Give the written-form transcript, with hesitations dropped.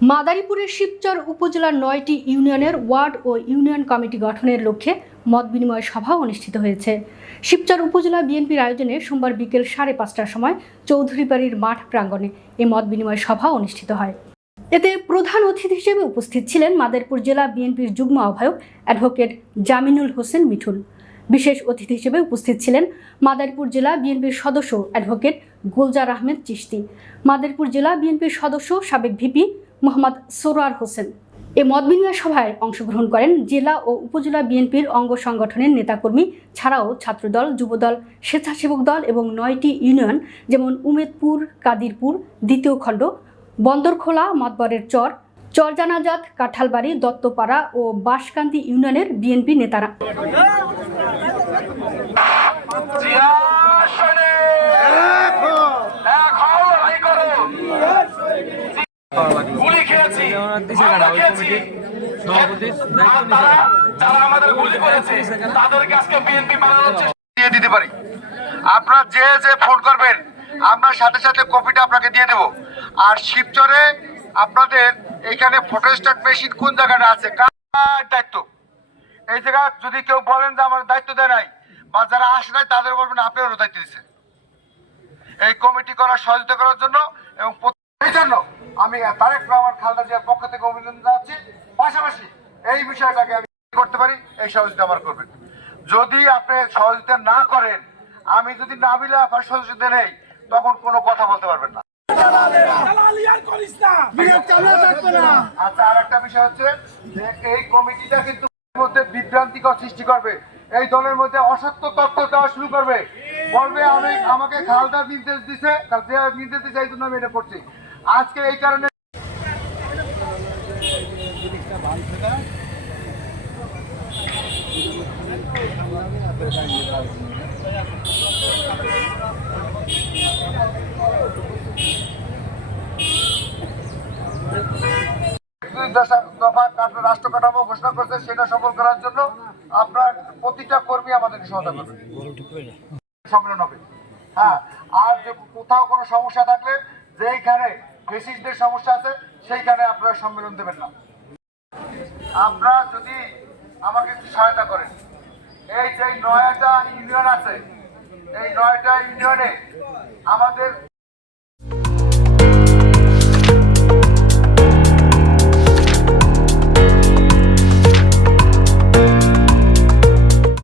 মাদারীপুরের শিবচর উপজেলার ৯টি ইউনিয়নের ওয়ার্ড ও ইউনিয়ন কমিটি গঠনের লক্ষ্যে মত বিনিময় সভা অনুষ্ঠিত হয়েছে। শিবচর উপজেলা বিএনপির আয়োজনে সোমবার বিকেল ৫:৩০টার সময় চৌধুরীবাড়ির মাঠ প্রাঙ্গণে এ মত বিনিময় সভা অনুষ্ঠিত হয়। এতে প্রধান অতিথি হিসেবে উপস্থিত ছিলেন মাদারীপুর জেলা বিএনপির যুগ্ম আহ্বায়ক অ্যাডভোকেট জামিনুল হোসেন মিঠুল। বিশেষ অতিথি হিসেবে উপস্থিত ছিলেন মাদারীপুর জেলা বিএনপির সদস্য অ্যাডভোকেট গুলজার আহমেদ চিশতি, মাদারীপুর জেলা বিএনপির সদস্য সাবেক ভিপি মোহাম্মদ সরোয়ার হোসেন। এ মত বিনিময় সভায় অংশগ্রহণ করেন জেলা ও উপজেলা বিএনপির অঙ্গ সংগঠনের নেতাকর্মী ছাড়াও ছাত্রদল, যুবদল, স্বেচ্ছাসেবক দল এবং ৯টি ইউনিয়ন যেমন উমেদপুর, কাদিরপুর, দ্বিতীয় খণ্ড, বন্দরখোলা, মাতবরের চর, চরজানাজাত, কাঁঠালবাড়ি, দত্তপাড়া ও বাঁশকান্দি ইউনিয়নের বিএনপি নেতারা। আপনারা যে যে ফোন করবেন আমরা সাথে সাথে কপিটা আপনাকে দিয়ে দেব। আর শিবচরে আপনাদের এখানে ফটোস্ট্যাট মেশিন কোন জায়গাটা আছে, কার দায়িত্ব? এই জায়গা যদি কেউ বলেন যে আমার দায়িত্ব দেয় নাই বা যারা আসে নাই তাদের বলবেন আপনারও দায়িত্ব দিচ্ছে এই কমিটি করার সহযোগিতা করার জন্য। এবং এই জন্য আমি তারেক রহমান খালেদা জিয়ার পক্ষ থেকে অভিনন্দন জানাচ্ছি। পাশাপাশি এই বিষয়টাকে আমি করতে পারি এই সহযোগিতা আমার করবেন। যদি আপনি সহযোগিতা না করেন, আমি যদি না মিলে আপনার সহযোগিতা নেই, তখন কোনো কথা বলতে পারবেন না। আচ্ছা, আর একটা বিষয় হচ্ছে যে এই কমিটিটা কিন্তু মধ্যে বিভ্রান্তিকর সৃষ্টি করবে, এই দলের মধ্যে অসত্য তথ্য দেওয়া শুরু করবে, বলবে আমাকে খালেদা নির্দেশ দিছে, নির্দেশ দিছে, এই জন্য আমি এটা করছি। আজকে এই কারণে রাষ্ট্র কাঠামো ঘোষণা করছে, সেটা সফল করার জন্য আপনার প্রতিটা কর্মী আমাদেরকে সহায়তা করবে। সম্মেলন হবে। হ্যাঁ, আর যে কোথাও কোনো সমস্যা থাকলে, যেইখানে ফেসিস্টদের সমস্যা আছে সেইখানে আপনারা সম্মেলন দেবেন না। আপনারা যদি আমাকে একটু সহায়তা করেন, এই যে ৯টা ইউনিয়ন আছে, এই ৯টা ইউনিয়নে আমাদের